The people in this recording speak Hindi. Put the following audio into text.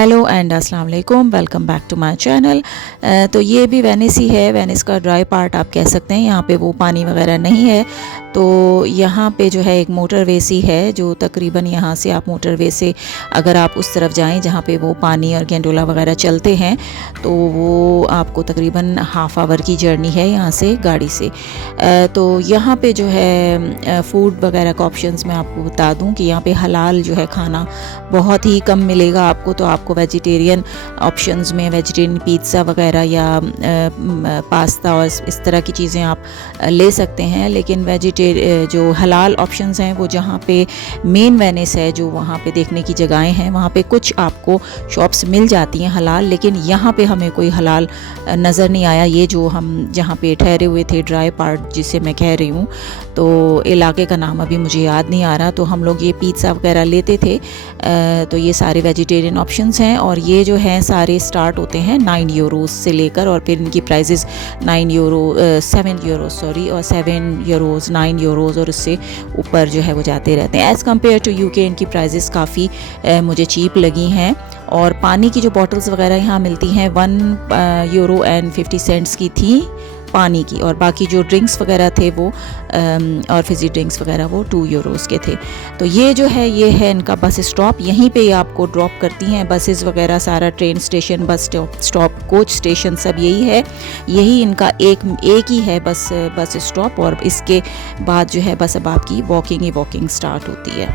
हेलो एंड अस्सलाम वालेकुम, welcome back to my channel. तो ये भी वेनिस ही है, वेनिस का ड्राई पार्ट आप कह सकते हैं। यहाँ पे वो पानी वगैरह नहीं है, तो यहाँ पे जो है एक मोटरवे सी है जो तकरीबन यहाँ से आप मोटरवे से अगर आप उस तरफ जाएं जहाँ पे वो पानी और गेंडोला वगैरह चलते हैं, तो वो आपको तकरीबन हाफ़ आवर की जर्नी है यहाँ से गाड़ी से। तो यहाँ पे जो है फ़ूड वगैरह का ऑप्शंस मैं आपको बता दूँ कि यहाँ पे हलाल जो है खाना बहुत ही कम मिलेगा आपको। तो आपको वेजिटेरियन ऑप्शंस में वेजिटेरियन पिज़्ज़ा वगैरह या पास्ता और इस तरह की चीज़ें आप ले सकते हैं, लेकिन जो हलाल ऑप्शंस हैं वो जहाँ पे मेन वेनिस है, जो वहाँ पे देखने की जगहें हैं, वहाँ पे कुछ आपको शॉप्स मिल जाती हैं हलाल, लेकिन यहाँ पे हमें कोई हलाल नज़र नहीं आया। ये जो हम जहाँ पे ठहरे हुए थे ड्राई पार्ट जिसे मैं कह रही हूँ, तो इलाके का नाम अभी मुझे याद नहीं आ रहा, तो हम लोग ये पिज़्ज़ा वगैरह लेते थे। तो ये सारे वेजिटेरियन ऑप्शंस हैं और ये जो हैं सारे स्टार्ट होते हैं 9 यूरोस से लेकर, और फिर इनकी प्राइसेस 7 यूरो सॉरी, और 7 यूरोस 9 यूरोस और उससे ऊपर जो है वो जाते रहते हैं। एज़ कम्पेयर टू यूके इनकी प्राइसेस काफ़ी मुझे चीप लगी हैं। और पानी की जो बॉटल्स वगैरह यहाँ मिलती हैं 1 यूरो एंड 50 सेंट्स की थी पानी की, और बाकी जो ड्रिंक्स वगैरह थे वो और फिज़ी ड्रिंक्स वगैरह वो 2 यूरोस के थे। तो ये जो है ये है इनका बस स्टॉप, यहीं पे ही आपको ड्रॉप करती हैं बसेस वगैरह, सारा train station, bus stop, coach station सब यही है। यही इनका एक ही है बस स्टॉप, और इसके बाद जो है बस अब आपकी वॉकिंग स्टार्ट होती है।